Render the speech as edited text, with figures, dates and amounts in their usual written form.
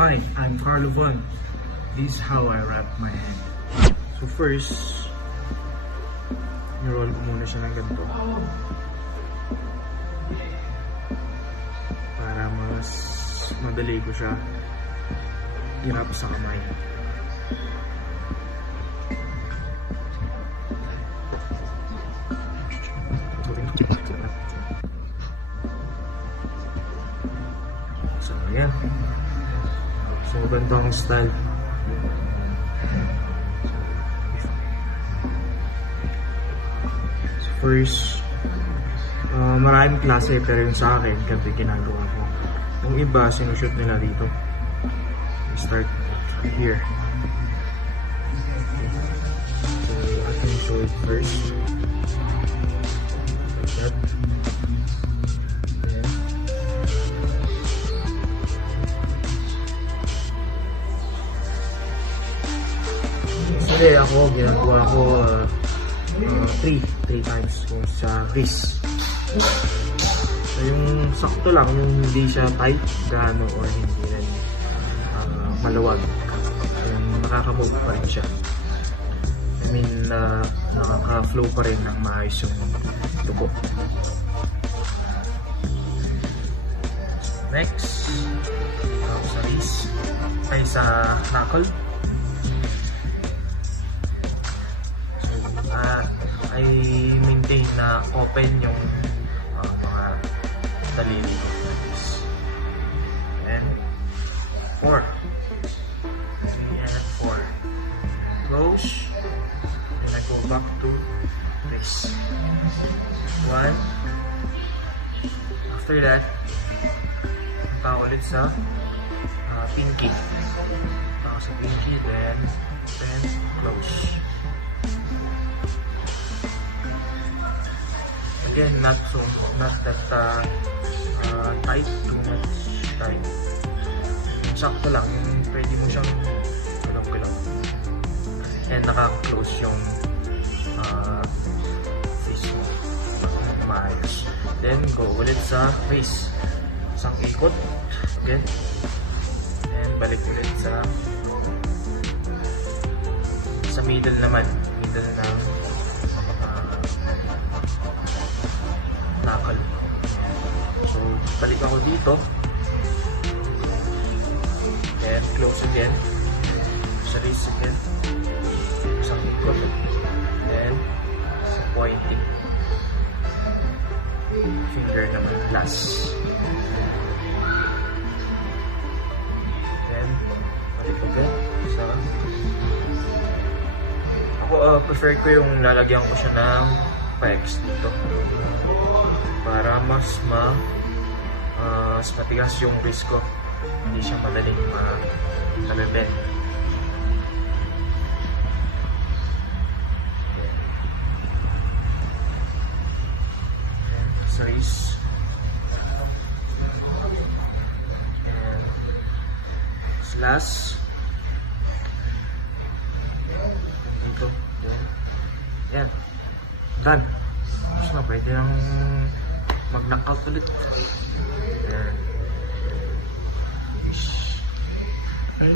Hi, I'm Carlo Von. This is how I wrap my hand. So first, i-roll ko muna siya ng ganito. Para mas madali ko siya i-wrap sa kamay. So, ayan. So, ganito ang style. So, first, maraming klase pero yung sa akin, ganito yung ginagawa ko. Yung iba, sinushoot nila dito. We start here. So, I can show it first. Like that. Kasi ako, ginagawa ko 3 times kung sa wrist. So yung sakto lang, yung hindi siya tight gaano or hindi rin maluwag. Yung nakaka-move pa rin siya. I mean, nakaka-flow pa rin ng maayos yung tubo. Next, sa wrist ay sa knuckle. I maintain na open yung mga daliri ko. And 4. And 4. Close. And I go back to this. 1. After that, punta ulit sa pinky. Punta sa pinky, then close. Again, not that tight, too much tight. Sakto lang, pwede mo siyang gulong-gulong. And naka-close yung face mo. Maayos. Then, go ulit sa face. Isang ikot. Again. And balik ulit sa middle naman. Middle ng knuckle. So, balik ako dito. Then, close again. Sa wrist again. Isang ikot. Then, sa pointing. Finger naman last. Then, balik again sa... Ako, prefer ko yung lalagyan ko siya ng pegs dito. Para mas matigas yung wrist ko. Hindi siya madaling nabibend. Then, sa wrist. And slash. Dito. Yan. Done. Tapos na, pwede nang mag-knockout ulit. There. Okay.